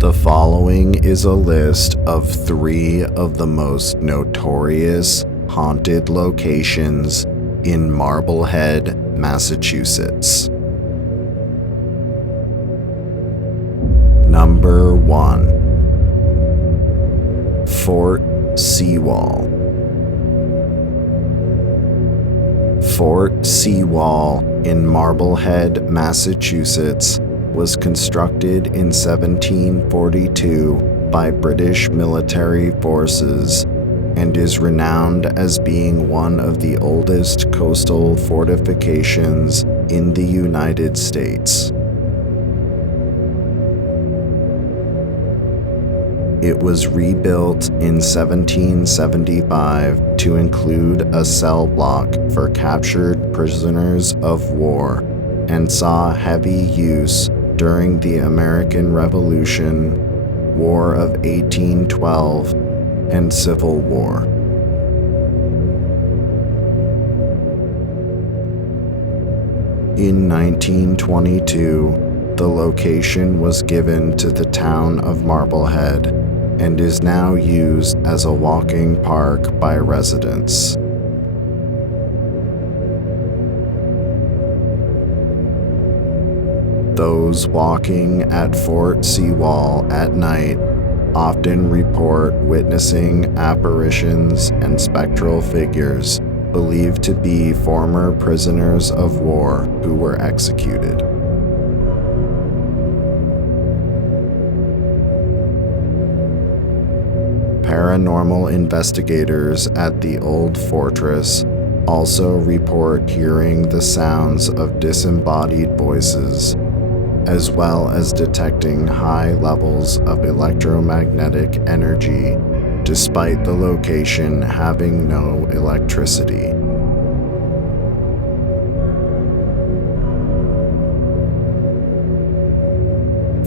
The following is a list of 3 of the most notorious haunted locations in Marblehead, Massachusetts. Number 1. Fort Sewall. Fort Sewall in Marblehead, Massachusetts was constructed in 1742 by British military forces and is renowned as being one of the oldest coastal fortifications in the United States. It was rebuilt in 1775 to include a cell block for captured prisoners of war and saw heavy use during the American Revolution, War of 1812, and Civil War. In 1922, the location was given to the town of Marblehead and is now used as a walking park by residents. Those walking at Fort Sewall at night often report witnessing apparitions and spectral figures believed to be former prisoners of war who were executed. Paranormal investigators at the old fortress also report hearing the sounds of disembodied voices, as well as detecting high levels of electromagnetic energy, despite the location having no electricity.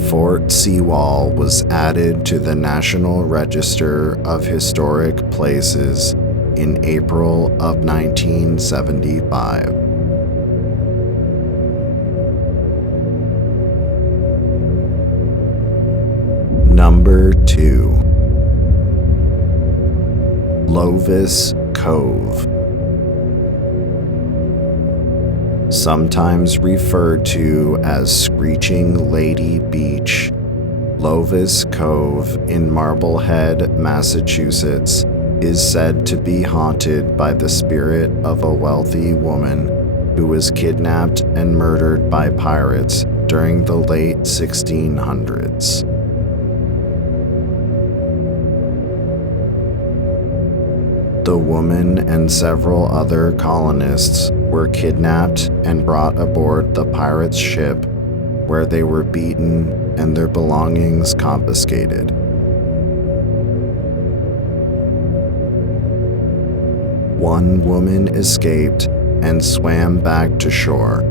Fort Sewall was added to the National Register of Historic Places in April of 1975. Number 2. Lovis Cove. Sometimes referred to as Screeching Lady Beach, Lovis Cove in Marblehead, Massachusetts, is said to be haunted by the spirit of a wealthy woman who was kidnapped and murdered by pirates during the late 1600s. The woman and several other colonists were kidnapped and brought aboard the pirates' ship, where they were beaten and their belongings confiscated. One woman escaped and swam back to shore,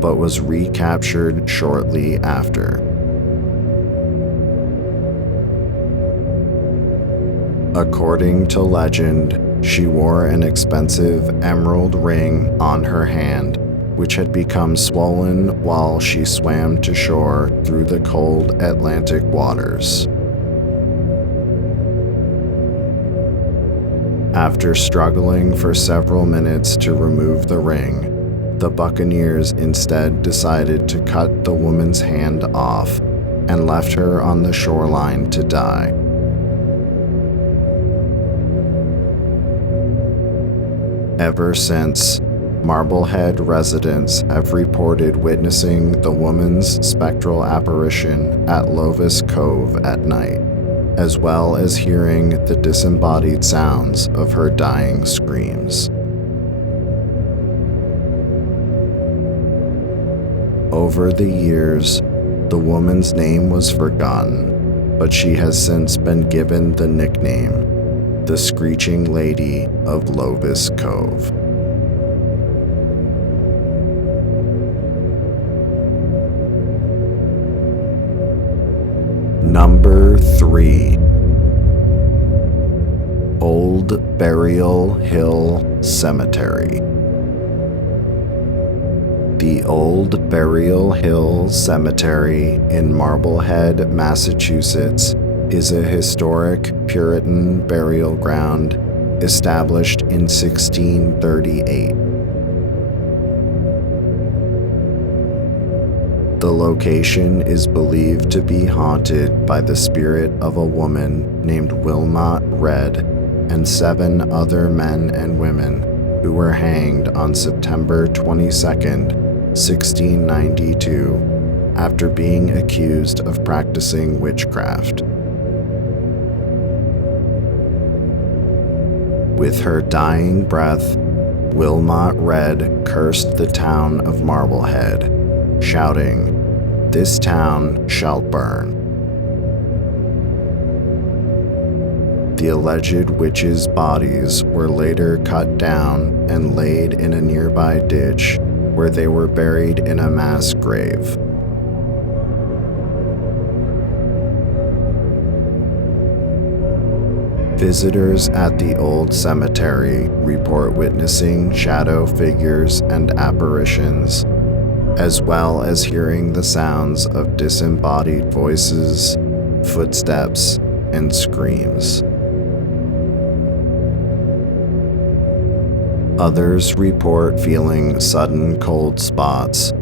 but was recaptured shortly after. According to legend, she wore an expensive emerald ring on her hand, which had become swollen while she swam to shore through the cold Atlantic waters. After struggling for several minutes to remove the ring, the buccaneers instead decided to cut the woman's hand off and left her on the shoreline to die. Ever since, Marblehead residents have reported witnessing the woman's spectral apparition at Lovis Cove at night, as well as hearing the disembodied sounds of her dying screams. Over the years, the woman's name was forgotten, but she has since been given the nickname the Screeching Lady of Lovis Cove. Number 3. Old Burial Hill Cemetery. The Old Burial Hill Cemetery in Marblehead, Massachusetts, is a historic Puritan burial ground established in 1638. The location is believed to be haunted by the spirit of a woman named Wilmot Red and 7 other men and women who were hanged on September 22nd, 1692, after being accused of practicing witchcraft. With her dying breath, Wilmot Red cursed the town of Marblehead, shouting, "This town shall burn." The alleged witches' bodies were later cut down and laid in a nearby ditch where they were buried in a mass grave. Visitors at the old cemetery report witnessing shadow figures and apparitions, as well as hearing the sounds of disembodied voices, footsteps, and screams. Others report feeling sudden cold spots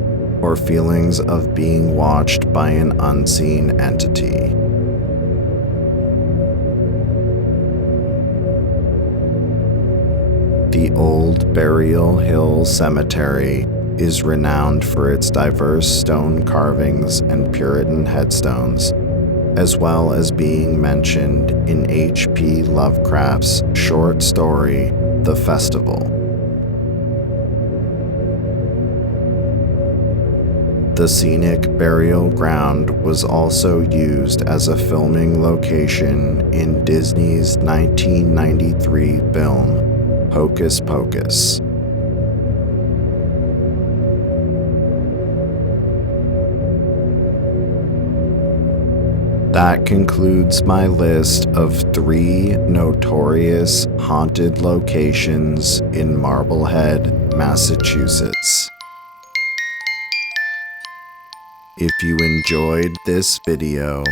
or feelings of being watched by an unseen entity. The Old Burial Hill Cemetery is renowned for its diverse stone carvings and Puritan headstones, as well as being mentioned in H.P. Lovecraft's short story, The Festival. The scenic burial ground was also used as a filming location in Disney's 1993 film, Hocus Pocus. That concludes my list of 3 notorious haunted locations in Marblehead, Massachusetts. If you enjoyed this video,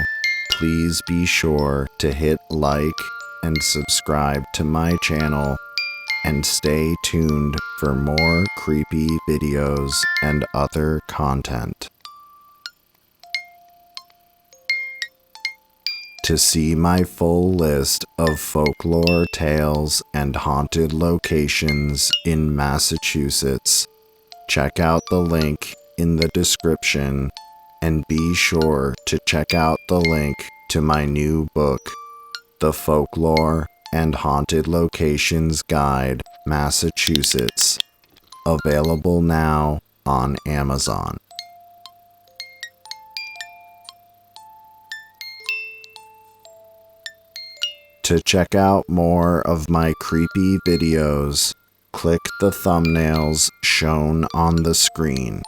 please be sure to hit like and subscribe to my channel, and stay tuned for more creepy videos and other content. To see my full list of folklore tales and haunted locations in Massachusetts, check out the link in the description, and be sure to check out the link to my new book, The Folklore and Haunted Locations Guide, Massachusetts, available now on Amazon. To check out more of my creepy videos, click the thumbnails shown on the screen.